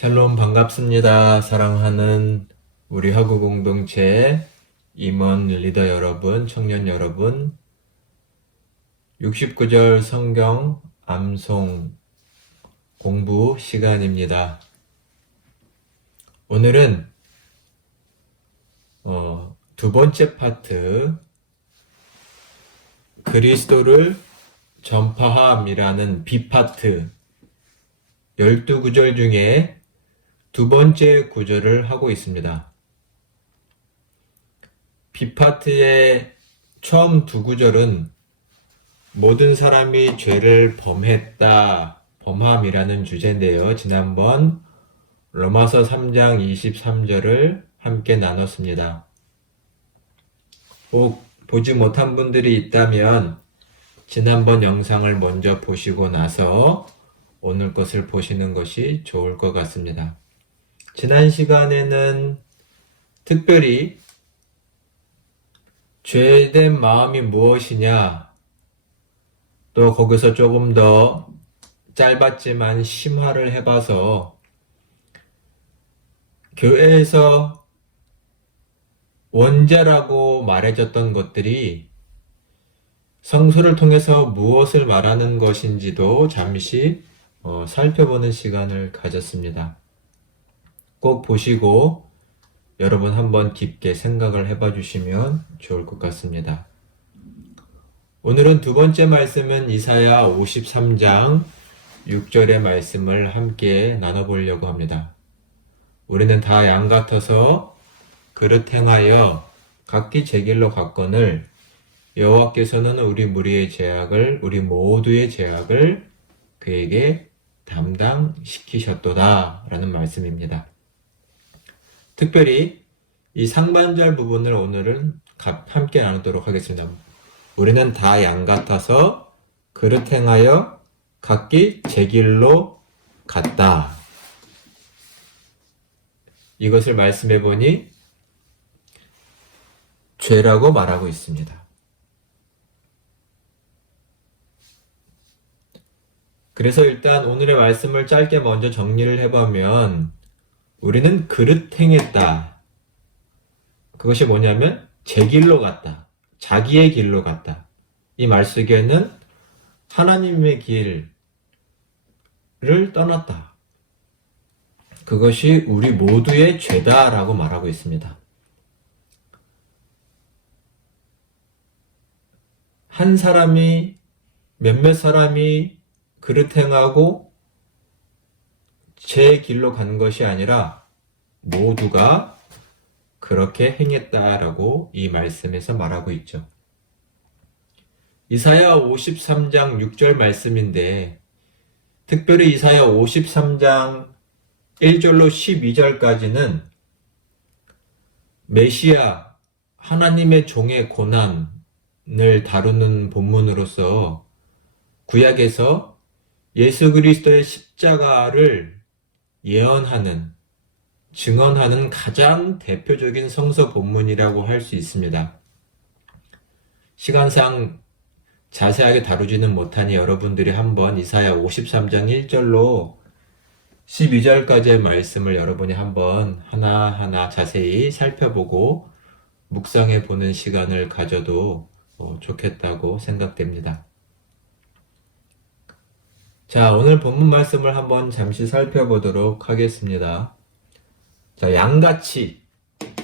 샬롬 반갑습니다. 사랑하는 우리 화구 공동체 임원 리더 여러분, 청년 여러분, 69절 성경 암송 공부 시간입니다. 오늘은 두 번째 파트 그리스도를 전파함이라는 B파트 12구절 중에 두 번째 구절을 하고 있습니다. B파트의 처음 두 구절은 모든 사람이 죄를 범함이라는 주제인데요. 지난번 로마서 3장 23절을 함께 나눴습니다. 혹 보지 못한 분들이 있다면 지난번 영상을 먼저 보시고 나서 오늘 것을 보시는 것이 좋을 것 같습니다. 지난 시간에는 특별히 죄된 마음이 무엇이냐, 또 거기서 조금 더 짧았지만 심화를 해봐서 교회에서 원죄라고 말해졌던 것들이 성서를 통해서 무엇을 말하는 것인지도 잠시 살펴보는 시간을 가졌습니다. 꼭 보시고 여러분 한번 깊게 생각을 해봐 주시면 좋을 것 같습니다. 오늘은 두 번째 말씀은 이사야 53장 6절의 말씀을 함께 나눠보려고 합니다. 우리는 다 양 같아서 그릇 행하여 각기 제 길로 갔거늘 여호와께서는 우리 모두의 죄악을 그에게 담당시키셨도다 라는 말씀입니다. 특별히 이 상반절 부분을 오늘은 함께 나누도록 하겠습니다. 우리는 다 양 같아서 그릇 행하여 각기 제 길로 갔다. 이것을 말씀해 보니 죄라고 말하고 있습니다. 그래서 일단 오늘의 말씀을 짧게 먼저 정리를 해보면 우리는 그릇 행했다. 그것이 뭐냐면 제 길로 갔다. 자기의 길로 갔다. 이 말 속에는 하나님의 길을 떠났다. 그것이 우리 모두의 죄다라고 말하고 있습니다. 몇몇 사람이 그릇 행하고 제 길로 간 것이 아니라 모두가 그렇게 행했다라고 이 말씀에서 말하고 있죠. 이사야 53장 6절 말씀인데 특별히 이사야 53장 1절로 12절까지는 메시아 하나님의 종의 고난을 다루는 본문으로서 구약에서 예수 그리스도의 십자가를 증언하는 가장 대표적인 성서 본문이라고 할 수 있습니다. 시간상 자세하게 다루지는 못하니 여러분들이 한번 이사야 53장 1절로 12절까지의 말씀을 여러분이 한번 하나하나 자세히 살펴보고 묵상해 보는 시간을 가져도 좋겠다고 생각됩니다. 자, 오늘 본문 말씀을 한번 잠시 살펴보도록 하겠습니다. 자, 양같이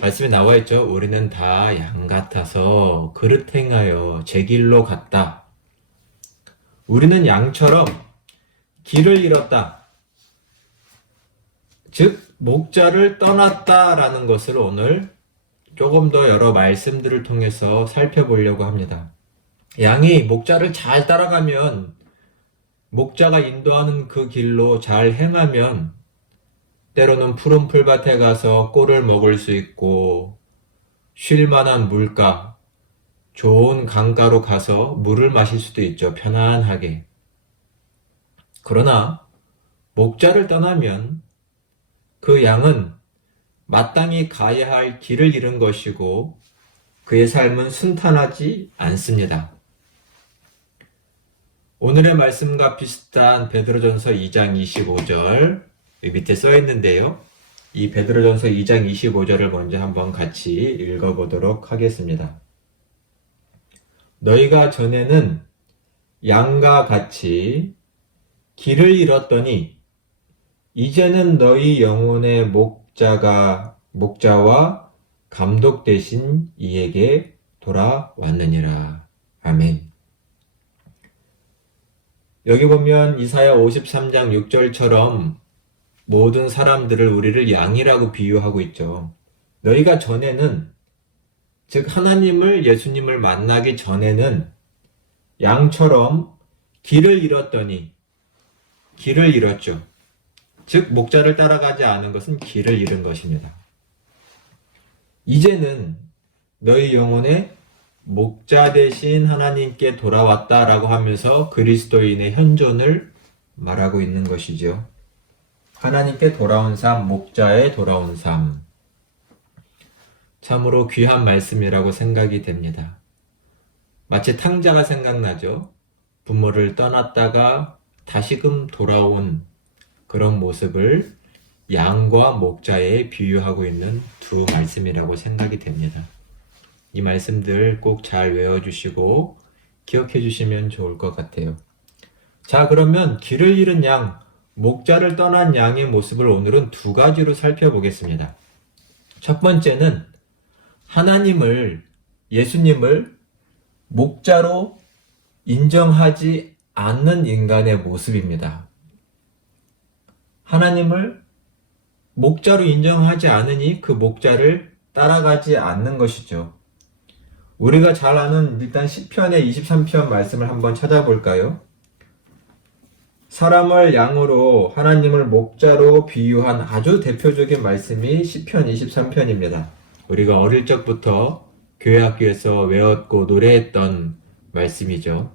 말씀에 나와 있죠. 우리는 다 양 같아서 그릇 행하여 제 길로 갔다. 우리는 양처럼 길을 잃었다. 즉 목자를 떠났다라는 것을 오늘 조금 더 여러 말씀들을 통해서 살펴보려고 합니다. 양이 목자를 잘 따라가면, 목자가 인도하는 그 길로 잘 행하면 때로는 푸른 풀밭에 가서 꿀을 먹을 수 있고 쉴 만한 물가, 좋은 강가로 가서 물을 마실 수도 있죠. 편안하게. 그러나 목자를 떠나면 그 양은 마땅히 가야 할 길을 잃은 것이고 그의 삶은 순탄하지 않습니다. 오늘의 말씀과 비슷한 베드로전서 2장 25절 밑에 써 있는데요. 이 베드로전서 2장 25절을 먼저 한번 같이 읽어보도록 하겠습니다. 너희가 전에는 양과 같이 길을 잃었더니 이제는 너희 영혼의 목자와 감독 되신 이에게 돌아왔느니라. 아멘. 여기 보면 이사야 53장 6절처럼 모든 사람들을 우리를 양이라고 비유하고 있죠. 너희가 전에는, 즉 하나님을, 예수님을 만나기 전에는 양처럼 길을 잃었죠. 즉 목자를 따라가지 않은 것은 길을 잃은 것입니다. 이제는 너희 영혼의 목자 되신 하나님께 돌아왔다라고 하면서 그리스도인의 현존을 말하고 있는 것이죠. 하나님께 돌아온 삶, 목자에 돌아온 삶. 참으로 귀한 말씀이라고 생각이 됩니다. 마치 탕자가 생각나죠. 부모를 떠났다가 다시금 돌아온 그런 모습을 양과 목자에 비유하고 있는 두 말씀이라고 생각이 됩니다. 이 말씀들 꼭 잘 외워주시고 기억해 주시면 좋을 것 같아요. 자, 그러면 길을 잃은 양, 목자를 떠난 양의 모습을 오늘은 두 가지로 살펴보겠습니다. 첫 번째는 예수님을 목자로 인정하지 않는 인간의 모습입니다. 하나님을 목자로 인정하지 않으니 그 목자를 따라가지 않는 것이죠. 우리가 잘 아는 일단 시편의 23편 말씀을 한번 찾아볼까요? 사람을 양으로 하나님을 목자로 비유한 아주 대표적인 말씀이 시편 23편입니다. 우리가 어릴 적부터 교회 학교에서 외웠고 노래했던 말씀이죠.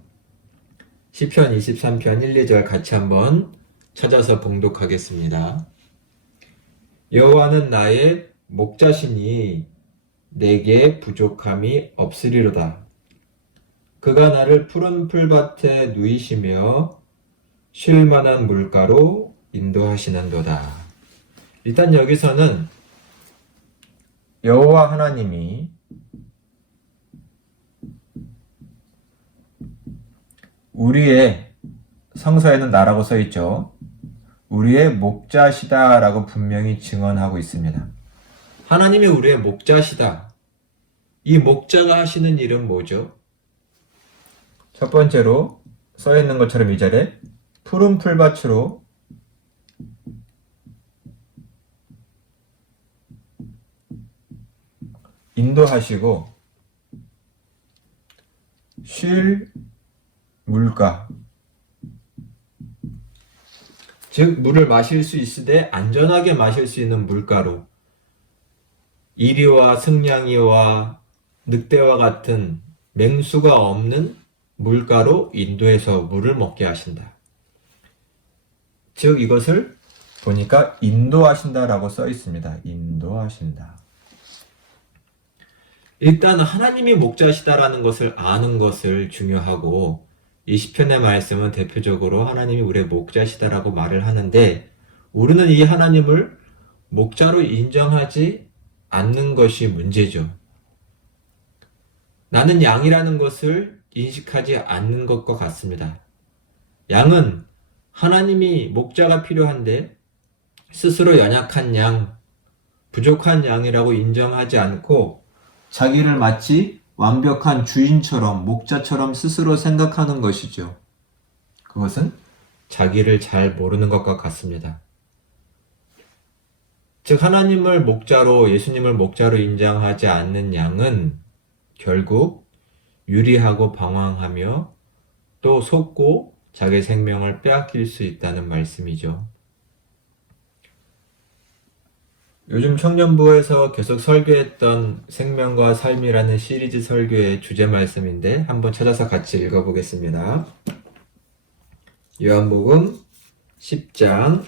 시편 23편 1, 2절 같이 한번 찾아서 봉독하겠습니다. 여호와는 나의 목자시니 내게 부족함이 없으리로다. 그가 나를 푸른 풀밭에 누이시며 쉴만한 물가로 인도하시는도다. 일단 여기서는 여호와 하나님이 우리의, 성서에는 나라고 써있죠. 우리의 목자시다라고 분명히 증언하고 있습니다. 하나님이 우리의 목자시다. 이 목자가 하시는 일은 뭐죠? 첫 번째로 써있는 것처럼 이 절에 푸른 풀밭으로 인도하시고 쉴 물가, 즉 물을 마실 수 있으되 안전하게 마실 수 있는 물가로, 이리와 승냥이와 늑대와 같은 맹수가 없는 물가로 인도해서 물을 먹게 하신다. 즉 이것을 보니까 인도하신다라고 써 있습니다. 인도하신다. 일단 하나님이 목자시다라는 것을 아는 것을 중요하고, 이 시편의 말씀은 대표적으로 하나님이 우리의 목자시다라고 말을 하는데, 우리는 이 하나님을 목자로 인정하지 않는 것이 문제죠. 나는 양이라는 것을 인식하지 않는 것과 같습니다. 양은 하나님이 목자가 필요한데 스스로 연약한 양, 부족한 양이라고 인정하지 않고 자기를 마치 완벽한 주인처럼, 목자처럼 스스로 생각하는 것이죠. 그것은 자기를 잘 모르는 것과 같습니다. 즉 하나님을 목자로, 예수님을 목자로 인정하지 않는 양은 결국 유리하고 방황하며 또 속고 자기 생명을 빼앗길 수 있다는 말씀이죠. 요즘 청년부에서 계속 설교했던 생명과 삶이라는 시리즈 설교의 주제 말씀인데 한번 찾아서 같이 읽어보겠습니다. 요한복음 10장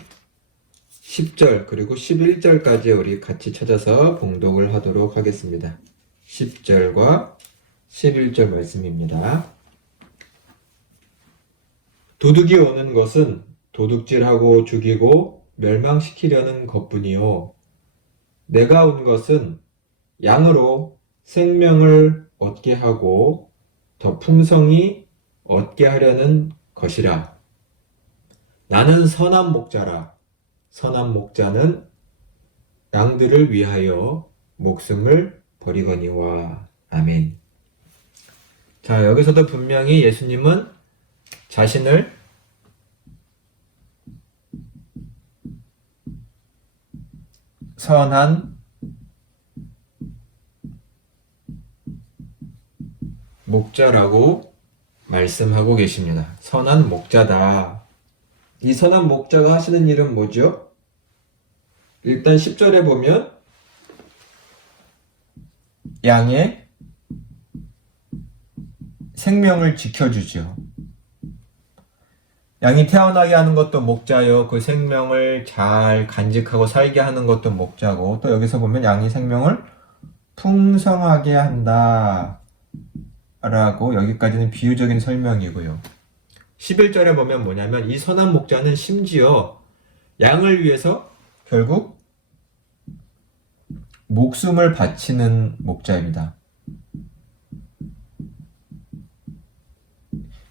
10절 그리고 11절까지 우리 같이 찾아서 봉독을 하도록 하겠습니다. 10절과 11절 말씀입니다. 도둑이 오는 것은 도둑질하고 죽이고 멸망시키려는 것뿐이요. 내가 온 것은 양으로 생명을 얻게 하고 더 풍성히 얻게 하려는 것이라. 나는 선한 목자라. 선한 목자는 양들을 위하여 목숨을 버리거니와. 아멘. 자, 여기서도 분명히 예수님은 자신을 선한 목자라고 말씀하고 계십니다. 선한 목자다. 이 선한 목자가 하시는 일은 뭐죠? 일단 10절에 보면 양의 생명을 지켜주죠. 양이 태어나게 하는 것도 목자요. 그 생명을 잘 간직하고 살게 하는 것도 목자고, 또 여기서 보면 양이 생명을 풍성하게 한다 라고, 여기까지는 비유적인 설명이고요. 11절에 보면 뭐냐면 이 선한 목자는 심지어 양을 위해서 결국 목숨을 바치는 목자입니다.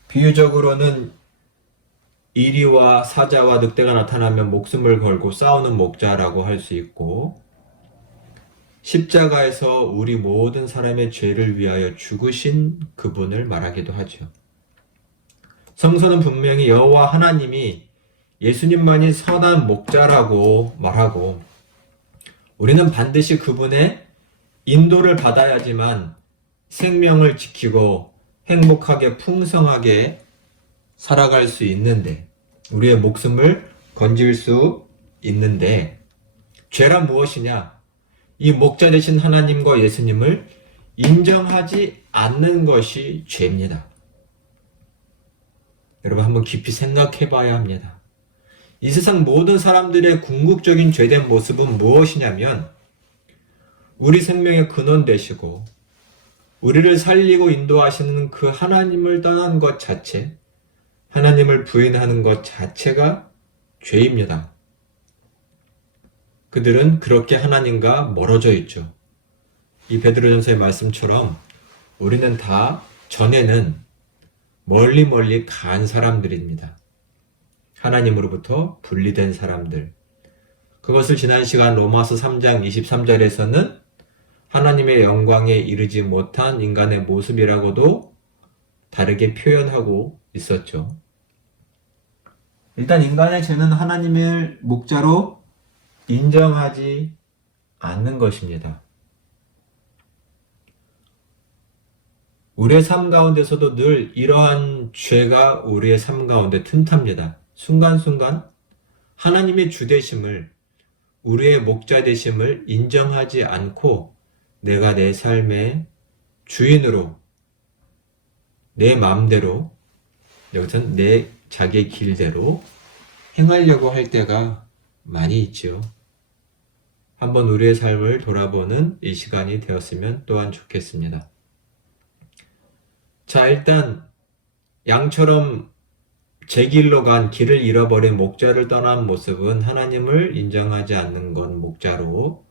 비유적으로는 이리와 사자와 늑대가 나타나면 목숨을 걸고 싸우는 목자라고 할 수 있고, 십자가에서 우리 모든 사람의 죄를 위하여 죽으신 그분을 말하기도 하죠. 성서는 분명히 여호와 하나님이 예수님만이 선한 목자라고 말하고, 우리는 반드시 그분의 인도를 받아야지만 생명을 지키고 행복하게 풍성하게 살아갈 수 있는데, 우리의 목숨을 건질 수 있는데, 죄란 무엇이냐? 이 목자 되신 하나님과 예수님을 인정하지 않는 것이 죄입니다. 여러분, 한번 깊이 생각해 봐야 합니다. 이 세상 모든 사람들의 궁극적인 죄된 모습은 무엇이냐면, 우리 생명의 근원 되시고 우리를 살리고 인도하시는 그 하나님을 떠난 것 자체, 하나님을 부인하는 것 자체가 죄입니다. 그들은 그렇게 하나님과 멀어져 있죠. 이 베드로전서의 말씀처럼 우리는 다 전에는 멀리 간 사람들입니다. 하나님으로부터 분리된 사람들. 그것을 지난 시간 로마서 3장 23절에서는 하나님의 영광에 이르지 못한 인간의 모습이라고도 다르게 표현하고 있었죠. 일단 인간의 죄는 하나님을 목자로 인정하지 않는 것입니다. 우리의 삶 가운데서도 늘 이러한 죄가 우리의 삶 가운데 틈탑니다. 순간순간 하나님의 주 되심을, 우리의 목자 되심을 인정하지 않고 내가 내 삶의 주인으로, 내 마음대로, 여기서는 내 자기의 길대로 행하려고 할 때가 많이 있죠. 한번 우리의 삶을 돌아보는 이 시간이 되었으면 또한 좋겠습니다. 자, 일단 양처럼 제 길로 간 길을 잃어버린 목자를 떠난 모습은 하나님을 인정하지 않는 건 목자로,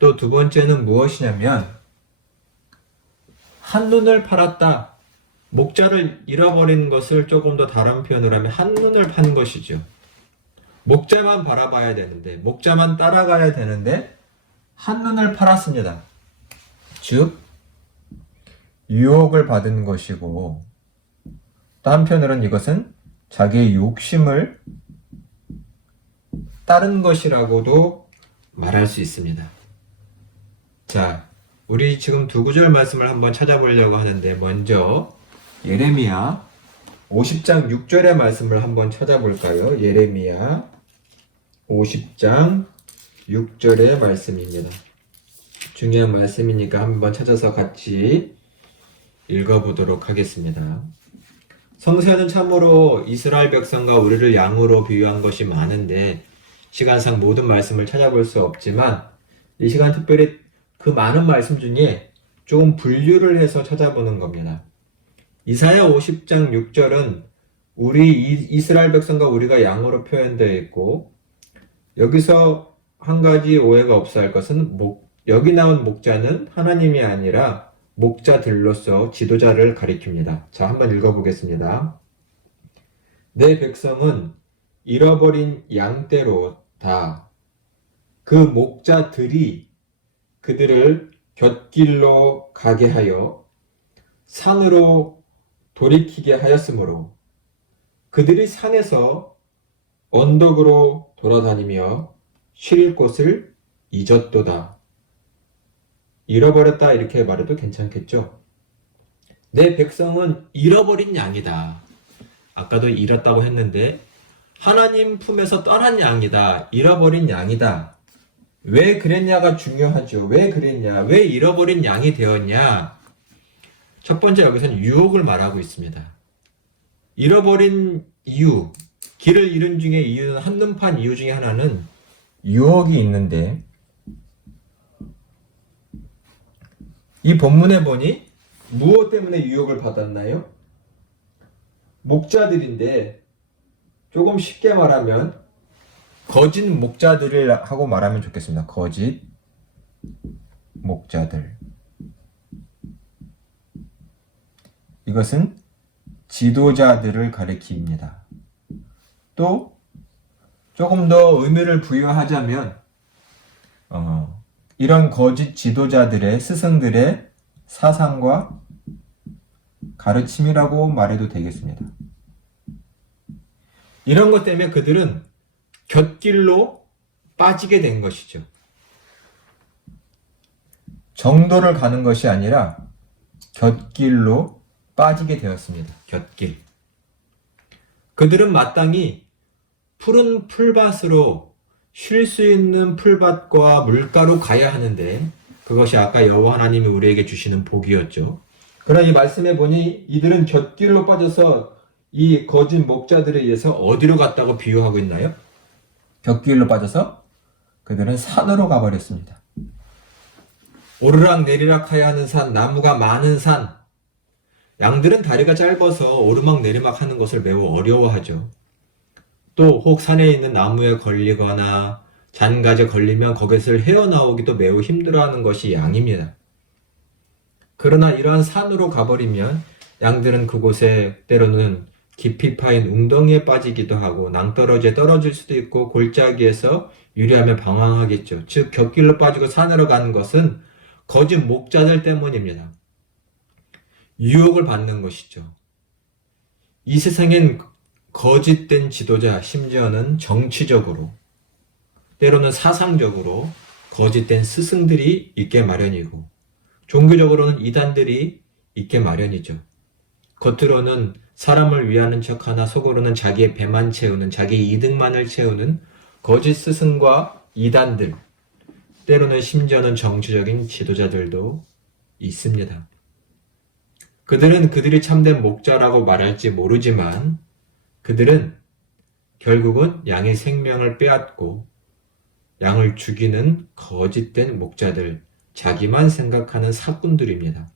또 두 번째는 무엇이냐면 한눈을 팔았다. 목자를 잃어버린 것을 조금 더 다른 표현으로 하면 한눈을 판 것이죠. 목자만 바라봐야 되는데, 목자만 따라가야 되는데 한눈을 팔았습니다. 즉 유혹을 받은 것이고, 또 한편으로는 이것은 자기의 욕심을 따른 것이라고도 말할 수 있습니다. 자, 우리 지금 두 구절 말씀을 한번 찾아보려고 하는데, 먼저 예레미야 50장 6절의 말씀을 한번 찾아볼까요? 예레미야 50장 6절의 말씀입니다. 중요한 말씀이니까 한번 찾아서 같이 읽어보도록 하겠습니다. 성서에는 참으로 이스라엘 백성과 우리를 양으로 비유한 것이 많은데 시간상 모든 말씀을 찾아볼 수 없지만, 이 시간 특별히 그 많은 말씀 중에 조금 분류를 해서 찾아보는 겁니다. 이사야 50장 6절은 우리 이스라엘 백성과 우리가 양으로 표현되어 있고, 여기서 한 가지 오해가 없어야 할 것은 여기 나온 목자는 하나님이 아니라 목자들로서 지도자를 가리킵니다. 자, 한번 읽어보겠습니다. 내 백성은 잃어버린 양떼로다. 그 목자들이 그들을 곁길로 가게 하여 산으로 돌이키게 하였으므로 그들이 산에서 언덕으로 돌아다니며 쉴 곳을 잊었도다. 잃어버렸다 이렇게 말해도 괜찮겠죠? 내 백성은 잃어버린 양이다. 아까도 잃었다고 했는데 하나님 품에서 떠난 양이다. 잃어버린 양이다. 왜 그랬냐가 중요하죠. 왜 그랬냐? 왜 잃어버린 양이 되었냐? 첫 번째 여기서는 유혹을 말하고 있습니다. 잃어버린 이유, 길을 잃은 중에 이유는 한눈판 이유 중에 하나는 유혹이 있는데 이 본문에 보니 무엇 때문에 유혹을 받았나요? 목자들인데 조금 쉽게 말하면 거짓 목자들을 하고 말하면 좋겠습니다. 거짓 목자들. 이것은 지도자들을 가리킵니다. 또 조금 더 의미를 부여하자면 이런 거짓 지도자들의 스승들의 사상과 가르침이라고 말해도 되겠습니다. 이런 것 때문에 그들은 곁길로 빠지게 된 것이죠. 정도를 가는 것이 아니라 곁길로 빠지게 되었습니다. 곁길. 그들은 마땅히 푸른 풀밭으로 쉴 수 있는 풀밭과 물가로 가야 하는데 그것이 아까 여호와 하나님이 우리에게 주시는 복이었죠. 그러나 이 말씀에 보니 이들은 곁길로 빠져서 이 거짓 목자들에 의해서 어디로 갔다고 비유하고 있나요? 곁길로 빠져서 그들은 산으로 가버렸습니다. 오르락 내리락 해야 하는 산, 나무가 많은 산. 양들은 다리가 짧아서 오르막 내리막 하는 것을 매우 어려워하죠. 또 혹 산에 있는 나무에 걸리거나 잔가지에 걸리면 거기서 헤어나오기도 매우 힘들어하는 것이 양입니다. 그러나 이러한 산으로 가버리면 양들은 그곳에 때로는 깊이 파인 웅덩이에 빠지기도 하고 낭떠러지에 떨어질 수도 있고 골짜기에서 유리하며 방황하겠죠. 즉 곁길로 빠지고 산으로 가는 것은 거짓 목자들 때문입니다. 유혹을 받는 것이죠. 이 세상엔 거짓된 지도자, 심지어는 정치적으로, 때로는 사상적으로 거짓된 스승들이 있게 마련이고 종교적으로는 이단들이 있게 마련이죠. 겉으로는 사람을 위하는 척하나 속으로는 자기의 배만 채우는, 자기 이득만을 채우는 거짓 스승과 이단들, 때로는 심지어는 정치적인 지도자들도 있습니다. 그들은 그들이 참된 목자라고 말할지 모르지만 그들은 결국은 양의 생명을 빼앗고 양을 죽이는 거짓된 목자들, 자기만 생각하는 사꾼들입니다.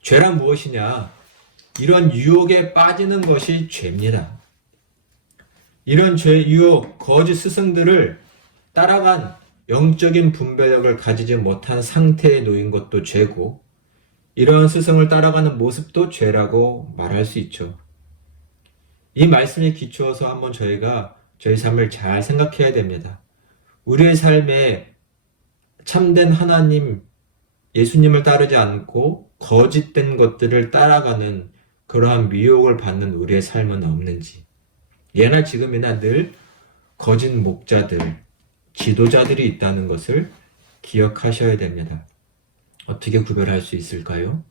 죄란 무엇이냐? 이런 유혹에 빠지는 것이 죄입니다. 이런 죄, 유혹, 거짓 스승들을 따라간 영적인 분별력을 가지지 못한 상태에 놓인 것도 죄고 이러한 스승을 따라가는 모습도 죄라고 말할 수 있죠. 이 말씀에 기초해서 한번 저희가 저희 삶을 잘 생각해야 됩니다. 우리의 삶에 참된 하나님, 예수님을 따르지 않고 거짓된 것들을 따라가는 그러한 미혹을 받는 우리의 삶은 없는지, 예나 지금이나 늘 거짓 목자들, 지도자들이 있다는 것을 기억하셔야 됩니다. 어떻게 구별할 수 있을까요?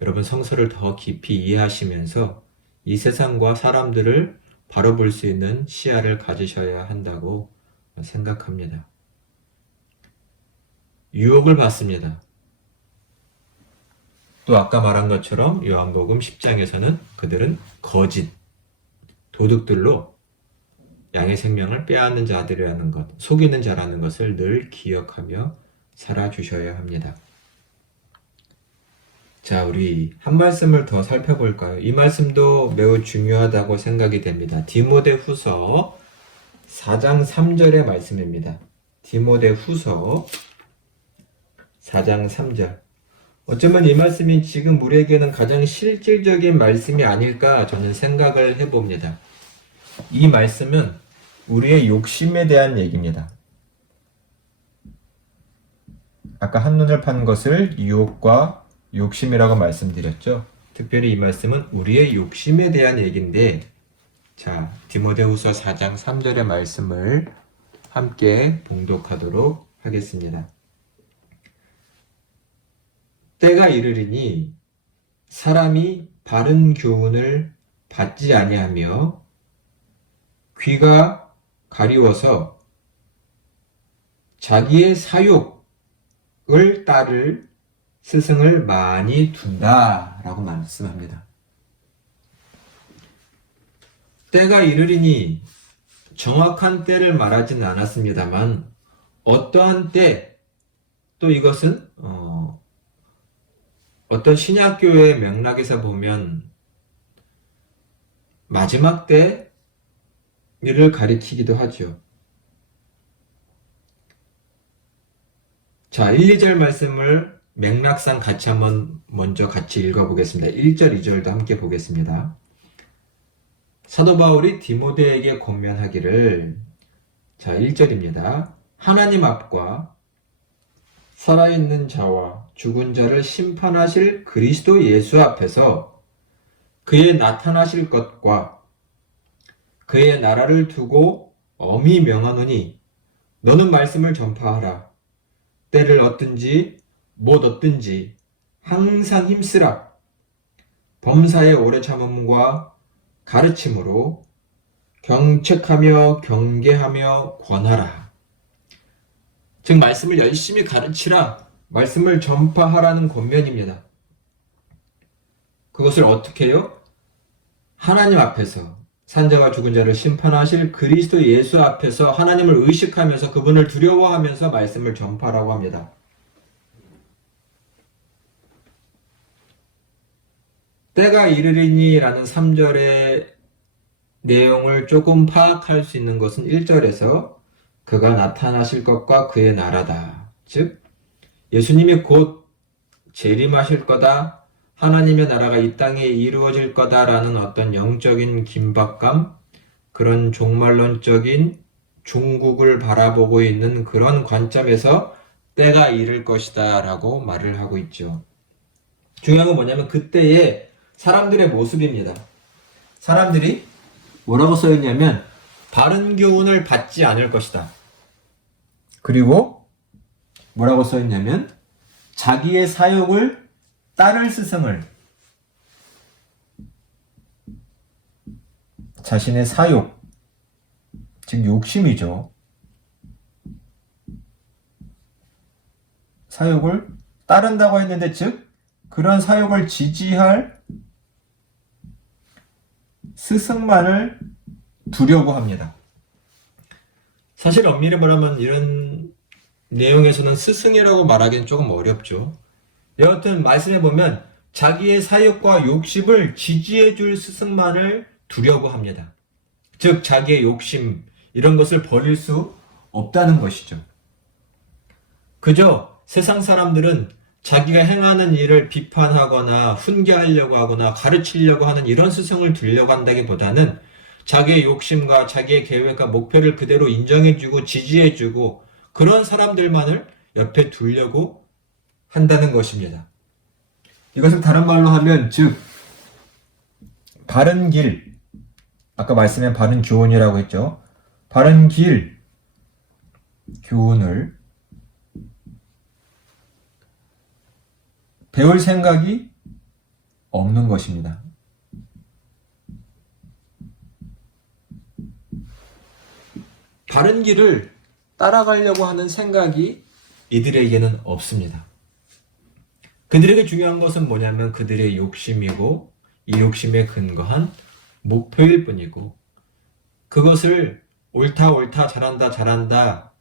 여러분 성서를 더 깊이 이해하시면서 이 세상과 사람들을 바로 볼 수 있는 시야를 가지셔야 한다고 생각합니다. 유혹을 받습니다. 또 아까 말한 것처럼 요한복음 10장에서는 그들은 거짓, 도둑들로 양의 생명을 빼앗는 자들이라는 것, 속이는 자라는 것을 늘 기억하며 살아주셔야 합니다. 자, 우리 한 말씀을 더 살펴볼까요? 이 말씀도 매우 중요하다고 생각이 됩니다. 디모데 후서 4장 3절의 말씀입니다. 디모데후서 4장 3절. 어쩌면 이 말씀이 지금 우리에게는 가장 실질적인 말씀이 아닐까 저는 생각을 해봅니다. 이 말씀은 우리의 욕심에 대한 얘기입니다. 아까 한눈을 판 것을 유혹과 욕심이라고 말씀드렸죠. 특별히 이 말씀은 우리의 욕심에 대한 얘기인데, 자, 디모데후서 4장 3절의 말씀을 함께 봉독하도록 하겠습니다. 때가 이르리니 사람이 바른 교훈을 받지 아니하며 귀가 가리워서 자기의 사욕을 따를 스승을 많이 둔다라고 말씀합니다. 때가 이르리니 정확한 때를 말하지는 않았습니다만 어떠한 때, 또 이것은 어떤 신약교회의 맥락에서 보면 마지막 때를 가리키기도 하죠. 자, 1, 2절 말씀을 맥락상 같이 한번 먼저 같이 읽어보겠습니다. 1절, 2절도 함께 보겠습니다. 사도 바울이 디모데에게 권면하기를, 자, 1절입니다. 하나님 앞과 살아있는 자와 죽은 자를 심판하실 그리스도 예수 앞에서 그의 나타나실 것과 그의 나라를 두고 엄히 명하노니 너는 말씀을 전파하라. 때를 얻든지 못 얻든지 항상 힘쓰라. 범사의 오래 참음과 가르침으로 경책하며 경계하며 권하라. 즉 말씀을 열심히 가르치라, 말씀을 전파하라는 권면입니다. 그것을 어떻게 해요? 하나님 앞에서, 산자와 죽은 자를 심판하실 그리스도 예수 앞에서 하나님을 의식하면서 그분을 두려워하면서 말씀을 전파라고 합니다. 때가 이르리니 라는 3절의 내용을 조금 파악할 수 있는 것은 1절에서 그가 나타나실 것과 그의 나라다. 즉 예수님이 곧 재림하실 거다, 하나님의 나라가 이 땅에 이루어질 거다라는 어떤 영적인 긴박감, 그런 종말론적인 종국을 바라보고 있는 그런 관점에서 때가 이를 것이다 라고 말을 하고 있죠. 중요한 건 뭐냐면 그때의 사람들의 모습입니다. 사람들이 뭐라고 써있냐면 바른 교훈을 받지 않을 것이다. 그리고 뭐라고 써있냐면 자기의 사욕을 따를 스승을, 자신의 사욕, 즉 욕심이죠. 사욕을 따른다고 했는데, 즉 그런 사욕을 지지할 스승만을 두려고 합니다. 사실 엄밀히 말하면 이런 내용에서는 스승이라고 말하기는 조금 어렵죠. 여하튼 말씀해 보면 자기의 사욕과 욕심을 지지해 줄 스승만을 두려고 합니다. 즉 자기의 욕심, 이런 것을 버릴 수 없다는 것이죠. 그저 세상 사람들은 자기가 행하는 일을 비판하거나 훈계하려고 하거나 가르치려고 하는 이런 스승을 두려고 한다기보다는 자기의 욕심과 자기의 계획과 목표를 그대로 인정해주고 지지해주고 그런 사람들만을 옆에 두려고 한다는 것입니다. 이것을 다른 말로 하면, 즉 바른 길, 아까 말씀에 바른 교훈이라고 했죠. 바른 길, 교훈을 배울 생각이 없는 것입니다. 바른 길을 따라가려고 하는 생각이 이들에게는 없습니다. 그들에게 중요한 것은 뭐냐면 그들의 욕심이고 이 욕심에 근거한 목표일 뿐이고, 그것을 옳다 잘한다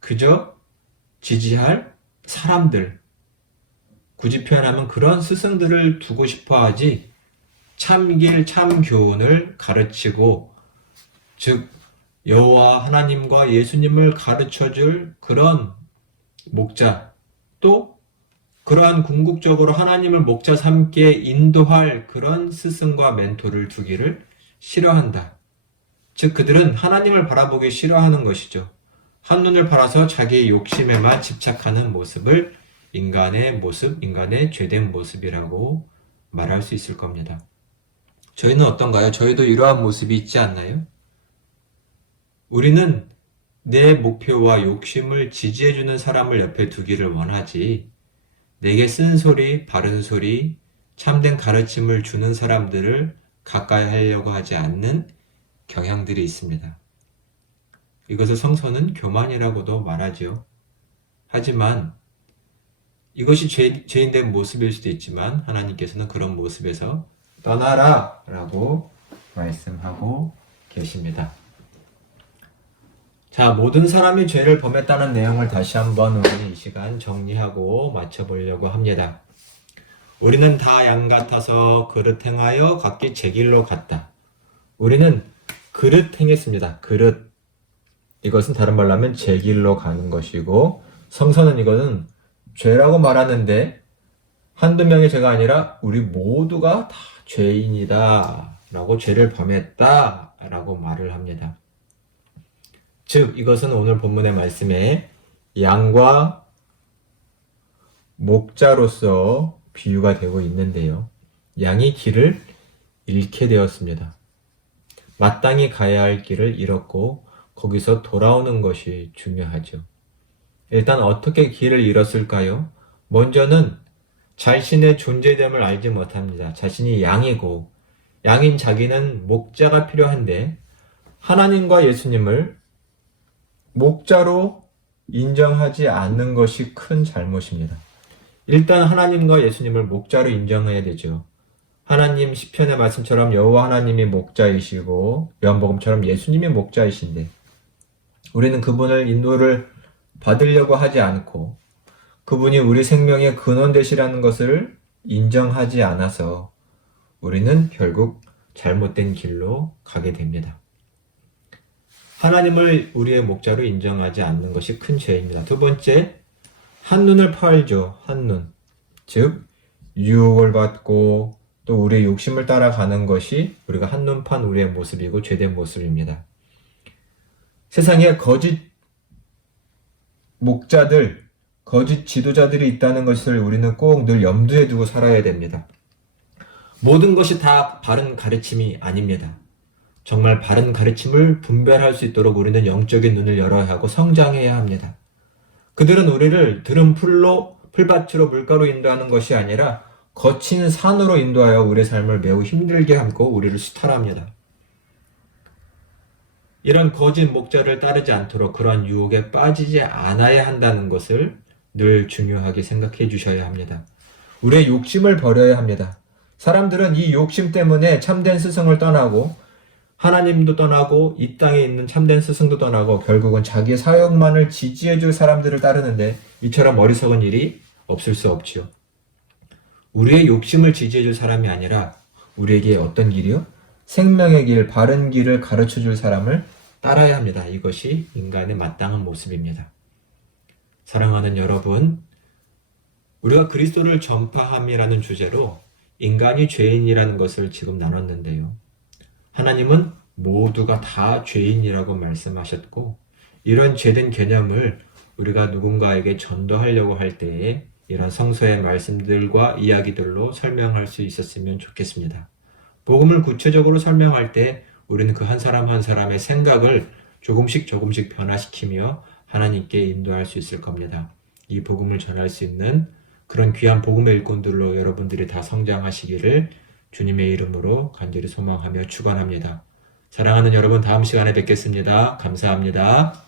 그저 지지할 사람들, 굳이 표현하면 그런 스승들을 두고 싶어 하지 참길 참교훈을 가르치고, 즉 여호와 하나님과 예수님을 가르쳐 줄 그런 목자, 또 그러한 궁극적으로 하나님을 목자 삼게 인도할 그런 스승과 멘토를 두기를 싫어한다. 즉 그들은 하나님을 바라보기 싫어하는 것이죠. 한눈을 팔아서 자기의 욕심에만 집착하는 모습을 인간의 모습, 인간의 죄된 모습이라고 말할 수 있을 겁니다. 저희는 어떤가요? 저희도 이러한 모습이 있지 않나요? 우리는 내 목표와 욕심을 지지해주는 사람을 옆에 두기를 원하지, 내게 쓴소리, 바른 소리, 참된 가르침을 주는 사람들을 가까이 하려고 하지 않는 경향들이 있습니다. 이것을 성서는 교만이라고도 말하지요. 하지만 이것이 죄인된 모습일 수도 있지만 하나님께서는 그런 모습에서 떠나라 라고 말씀하고 계십니다. 자, 모든 사람이 죄를 범했다는 내용을 다시 한번 우리 이 시간 정리하고 마쳐보려고 합니다. 우리는 다 양 같아서 그릇 행하여 각기 제 길로 갔다. 우리는 그릇 행했습니다. 그릇. 이것은 다른 말로 하면 제 길로 가는 것이고, 성서는 이것은 죄라고 말하는데 한두 명의 죄가 아니라 우리 모두가 다 죄인이다 라고 죄를 범했다 라고 말을 합니다. 즉 이것은 오늘 본문의 말씀에 양과 목자로서 비유가 되고 있는데요. 양이 길을 잃게 되었습니다. 마땅히 가야 할 길을 잃었고 거기서 돌아오는 것이 중요하죠. 일단 어떻게 길을 잃었을까요? 먼저는 자신의 존재됨을 알지 못합니다. 자신이 양이고 양인 자기는 목자가 필요한데 하나님과 예수님을 목자로 인정하지 않는 것이 큰 잘못입니다. 일단 하나님과 예수님을 목자로 인정해야 되죠. 하나님 시편의 말씀처럼 여호와 하나님이 목자이시고 요한복음처럼 예수님이 목자이신데 우리는 그분을 인도를 받으려고 하지 않고 그분이 우리 생명의 근원 되시라는 것을 인정하지 않아서 우리는 결국 잘못된 길로 가게 됩니다. 하나님을 우리의 목자로 인정하지 않는 것이 큰 죄입니다. 두 번째, 한눈을 팔죠. 한눈. 즉 유혹을 받고 또 우리의 욕심을 따라가는 것이 우리가 한눈 판 우리의 모습이고 죄된 모습입니다. 세상에 거짓 목자들, 거짓 지도자들이 있다는 것을 우리는 꼭 늘 염두에 두고 살아야 됩니다. 모든 것이 다 바른 가르침이 아닙니다. 정말 바른 가르침을 분별할 수 있도록 우리는 영적인 눈을 열어야 하고 성장해야 합니다. 그들은 우리를 들은 풀밭으로 물가로 인도하는 것이 아니라 거친 산으로 인도하여 우리의 삶을 매우 힘들게 하고 우리를 수탈합니다. 이런 거짓 목자를 따르지 않도록 그러한 유혹에 빠지지 않아야 한다는 것을 늘 중요하게 생각해 주셔야 합니다. 우리의 욕심을 버려야 합니다. 사람들은 이 욕심 때문에 참된 스승을 떠나고 하나님도 떠나고 이 땅에 있는 참된 스승도 떠나고 결국은 자기 사역만을 지지해 줄 사람들을 따르는데 이처럼 어리석은 일이 없을 수 없지요. 우리의 욕심을 지지해 줄 사람이 아니라 우리에게 어떤 길이요? 생명의 길, 바른 길을 가르쳐 줄 사람을 따라야 합니다. 이것이 인간의 마땅한 모습입니다. 사랑하는 여러분, 우리가 그리스도를 전파함이라는 주제로 인간이 죄인이라는 것을 지금 나눴는데요. 하나님은 모두가 다 죄인이라고 말씀하셨고 이런 죄된 개념을 우리가 누군가에게 전도하려고 할 때에 이런 성서의 말씀들과 이야기들로 설명할 수 있었으면 좋겠습니다. 복음을 구체적으로 설명할 때 우리는 그 한 사람 한 사람의 생각을 조금씩 변화시키며 하나님께 인도할 수 있을 겁니다. 이 복음을 전할 수 있는 그런 귀한 복음의 일꾼들로 여러분들이 다 성장하시기를 주님의 이름으로 간절히 소망하며 축원합니다. 사랑하는 여러분, 다음 시간에 뵙겠습니다. 감사합니다.